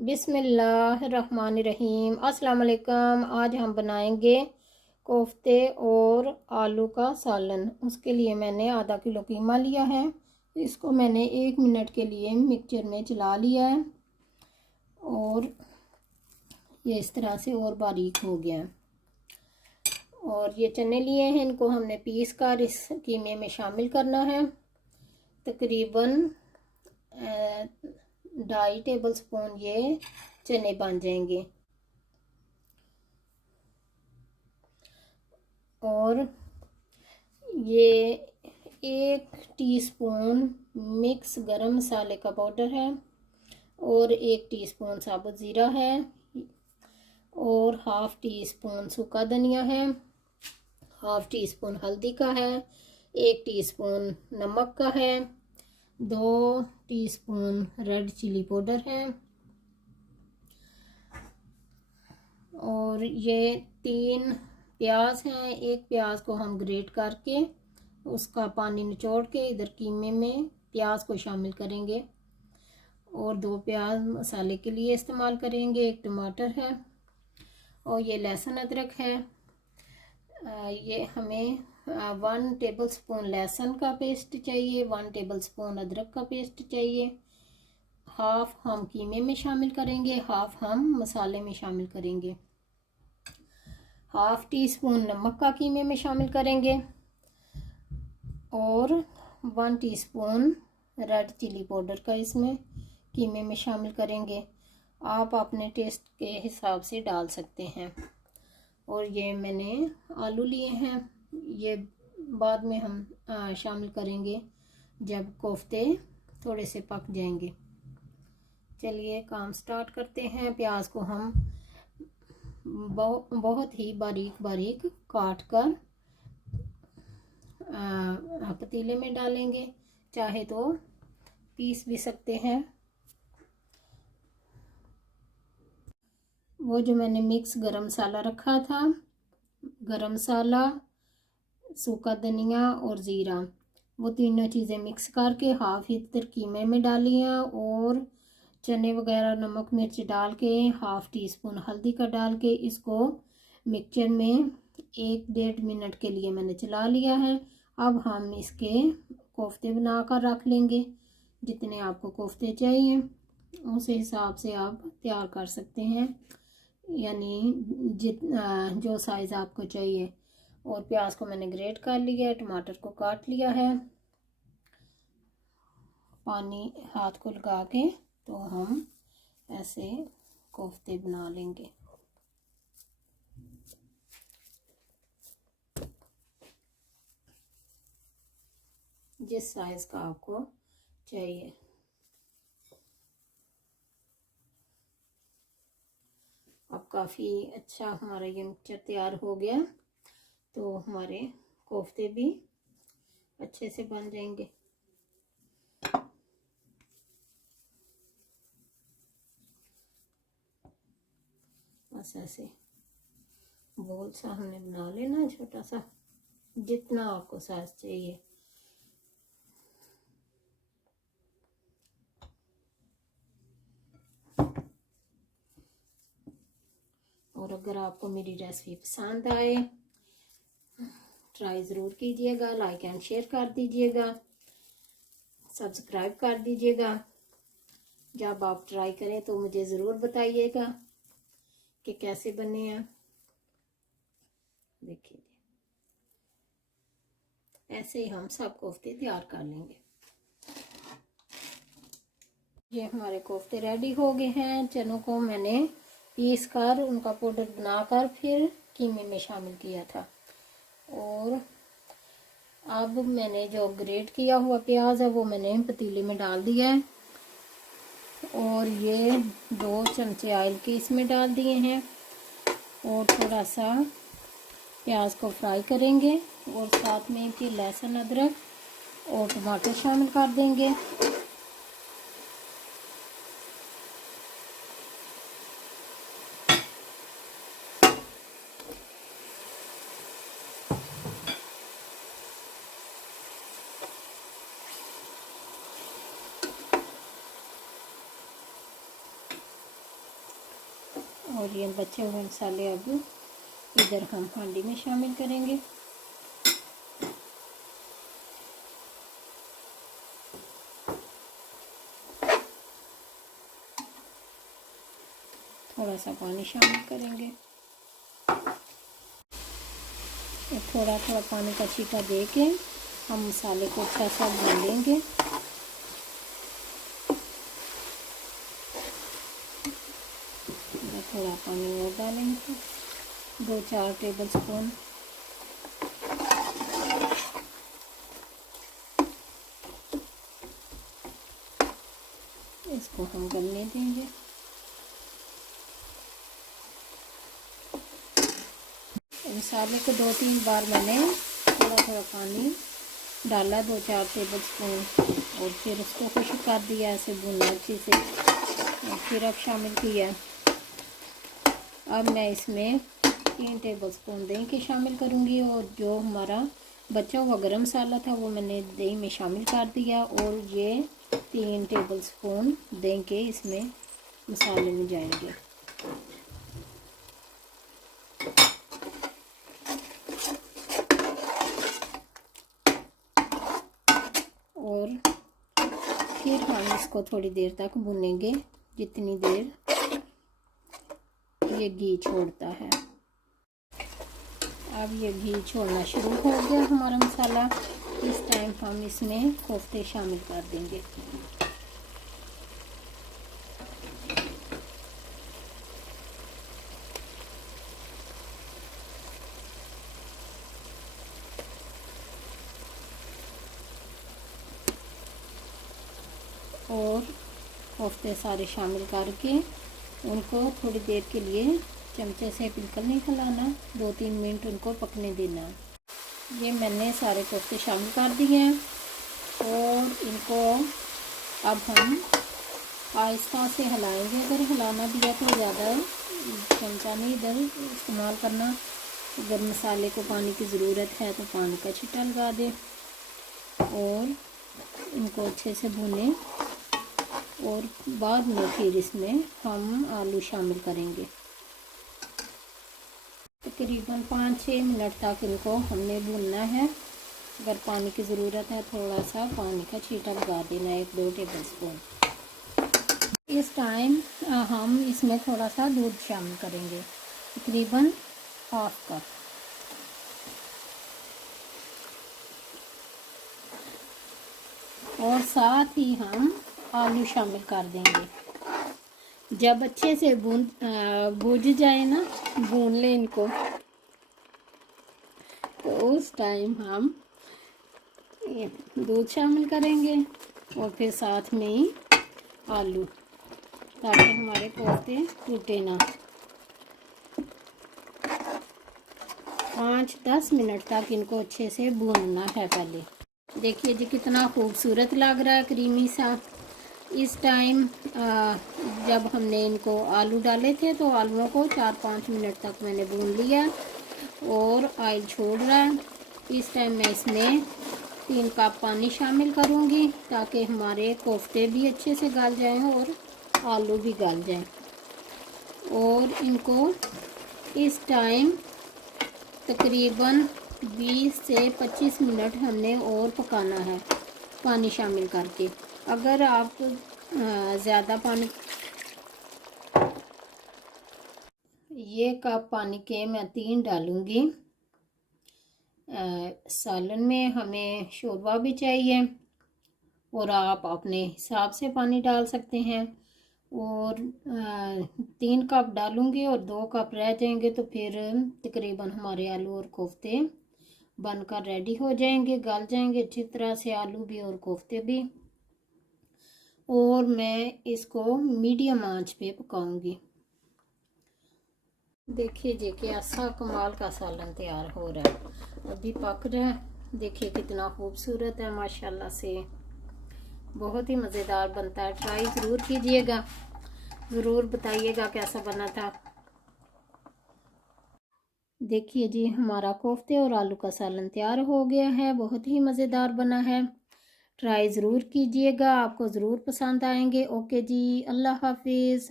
बिस्मिल्लाहिर्रहमानिर्रहीम। अस्सलाम वालेकुम। आज हम बनाएंगे कोफ्ते और आलू का सालन। उसके लिए मैंने आधा किलो कीमा लिया है। इसको मैंने 1 मिनट के लिए मिक्सचर में चला लिया है और ये इस तरह से और बारीक हो गया है। और ये चने लिए हैं, इनको हमने पीस कर इस कीमे में शामिल करना है। तकरीबन 2.5 टेबल स्पून ये चने बन जाएंगे। और ये 1 टीस्पून मिक्स गरम मसाले का पाउडर है और 1 टीस्पून साबुत ज़ीरा है और हाफ़ टी स्पून सूखा धनिया है, हाफ़ टी स्पून हल्दी का है, 1 टीस्पून नमक का है, 2 टीस्पून रेड चिली पाउडर है और ये 3 प्याज हैं। एक प्याज को हम ग्रेट करके उसका पानी निचोड़ के इधर कीमे में प्याज को शामिल करेंगे और 2 प्याज मसाले के लिए इस्तेमाल करेंगे। 1 टमाटर है और ये लहसुन अदरक है। ये हमें 1 टेबल स्पून लहसुन का पेस्ट चाहिए, 1 टेबल स्पून अदरक का पेस्ट चाहिए। हाफ हम कीमे में शामिल करेंगे, हाफ हम मसाले में शामिल करेंगे। हाफ़ टी स्पून नमक का कीमे में शामिल करेंगे और 1 टीस्पून रेड चिली पाउडर का इसमें कीमे में शामिल करेंगे। आप अपने टेस्ट के हिसाब से डाल सकते हैं। और ये मैंने आलू लिए हैं, ये बाद में हम शामिल करेंगे जब कोफ्ते थोड़े से पक जाएंगे। चलिए काम स्टार्ट करते हैं। प्याज को हम बहुत ही बारीक बारीक काट कर पतीले में डालेंगे, चाहे तो पीस भी सकते हैं। वो जो मैंने मिक्स गरम मसाला रखा था, गरम मसाला, सूखा धनिया और ज़ीरा, वो तीनों चीज़ें मिक्स करके हाफ इधर कीमे में डाली हैं और चने वगैरह नमक मिर्च डाल के हाफ़ टी स्पून हल्दी का डाल के इसको मिक्सचर में 1-1.5 मिनट के लिए मैंने चला लिया है। अब हम इसके कोफ्ते बना कर रख लेंगे। जितने आपको कोफ्ते चाहिए उस हिसाब से आप तैयार कर सकते हैं, यानी जो साइज़ आपको चाहिए। और प्याज को मैंने ग्रेट कर लिया है, टमाटर को काट लिया है। पानी हाथ को लगा के तो हम ऐसे कोफ्ते बना लेंगे। जिस साइज़ का आपको चाहिए। अब काफ़ी अच्छा हमारा ये मिक्सचर तैयार हो गया, तो हमारे कोफ्ते भी अच्छे से बन जाएंगे। बस ऐसे बोल सा हमने बना लेना, छोटा सा, जितना आपको साइज चाहिए। और अगर आपको मेरी रेसिपी पसंद आए ट्राई ज़रूर कीजिएगा, लाइक एंड शेयर कर दीजिएगा, सब्सक्राइब कर दीजिएगा। जब आप ट्राई करें तो मुझे ज़रूर बताइएगा कि कैसे बने हैं। देखिए ऐसे ही हम सब कोफ्ते तैयार कर लेंगे। ये हमारे कोफ्ते रेडी हो गए हैं। चनों को मैंने पीस कर उनका पाउडर बनाकर फिर कीमे में शामिल किया था। और अब मैंने जो ग्रेट किया हुआ प्याज है वो मैंने पतीले में डाल दिया है और ये 2 चमचे ऑयल के इसमें डाल दिए हैं और थोड़ा सा प्याज को फ्राई करेंगे और साथ में कि लहसुन अदरक और टमाटर शामिल कर देंगे। और ये बचे हुए मसाले अब इधर हम हांडी में शामिल करेंगे। थोड़ा सा पानी शामिल करेंगे, थोड़ा थोड़ा पानी का छींटा दे के हम मसाले को अच्छा सा भून लेंगे। थोड़ा पानी और डालेंगे, 2-4 टेबल स्पून। इसको हम गलने देंगे। मसाले को 2-3 बार मैंने थोड़ा थोड़ा पानी डाला, 2-4 टेबल स्पून, और फिर उसको खुश्क कर दिया, ऐसे भुना अच्छे से, और फिर अब शामिल किया। अब मैं इसमें 3 टेबल स्पून दही के शामिल करूँगी, और जो हमारा बचा हुआ गरम मसाला था वो मैंने दही में शामिल कर दिया, और ये 3 टेबल स्पून दही के इसमें मसाले में जाएंगे। और फिर हम इसको थोड़ी देर तक भूनेंगे, जितनी देर ये घी छोड़ता है। अब ये घी छोड़ना शुरू हो गया हमारा मसाला। इस टाइम हम इसमें कोफ्ते शामिल कर देंगे। और कोफ्ते सारे शामिल करके उनको थोड़ी देर के लिए चमचे से बिल्कुल नहीं हिलाना, 2-3 मिनट उनको पकने देना। ये मैंने सारे कोफ्ते शामिल कर दिए हैं, और इनको अब हम आहिस्ता से हिलाएंगे। अगर हिलाना भी है तो ज़्यादा चमचा नहीं इधर इस्तेमाल करना। अगर मसाले को पानी की ज़रूरत है तो पानी का छिट्टा लगा दें, और इनको अच्छे से भूनें। और बाद में फिर इसमें हम आलू शामिल करेंगे। तकरीबन 5-6 मिनट तक इनको हमने भूनना है। अगर पानी की ज़रूरत है थोड़ा सा पानी का छींटा लगा देना, 1-2 टेबल स्पून। इस टाइम हम इसमें थोड़ा सा दूध शामिल करेंगे, तकरीबन 1/2 कप। और साथ ही हम आलू शामिल कर देंगे। जब अच्छे से भून जाए ना, भून लें इनको, तो उस टाइम हम दूध शामिल करेंगे, और फिर साथ में ही आलू, ताकि हमारे कोफ्ते टूटे ना। 5-10 मिनट तक इनको अच्छे से भूनना है पहले। देखिए जी कितना खूबसूरत लग रहा है, क्रीमी सा। इस टाइम जब हमने इनको आलू डाले थे तो आलूओं को 4-5 मिनट तक मैंने भून लिया, और ऑयल छोड़ रहा है। इस टाइम मैं इसमें 3 कप पानी शामिल करूँगी, ताकि हमारे कोफ्ते भी अच्छे से गल जाएं और आलू भी गल जाएं। और इनको इस टाइम तकरीबन 20 से 25 मिनट हमने और पकाना है पानी शामिल करके। अगर आप ज़्यादा पानी, ये कप पानी के मैं 3 डालूँगी। सालन में हमें शोरबा भी चाहिए, और आप अपने हिसाब से पानी डाल सकते हैं। और 3 कप डालूँगी और 2 कप रह जाएंगे, तो फिर तकरीबन हमारे आलू और कोफ्ते बनकर रेडी हो जाएंगे, गल जाएंगे अच्छी तरह से, आलू भी और कोफ्ते भी। और मैं इसको मीडियम आंच पे पकाऊंगी। देखिए जी कैसा कमाल का सालन तैयार हो रहा है, अभी पक रहा है। देखिए कितना खूबसूरत है माशाल्लाह से, बहुत ही मज़ेदार बनता है। ट्राई ज़रूर कीजिएगा, ज़रूर बताइएगा कैसा बना था। देखिए जी हमारा कोफ्ते और आलू का सालन तैयार हो गया है, बहुत ही मज़ेदार बना है। ट्राई ज़रूर कीजिएगा, आपको ज़रूर पसंद आएंगे। ओके जी, अल्लाह हाफिज़।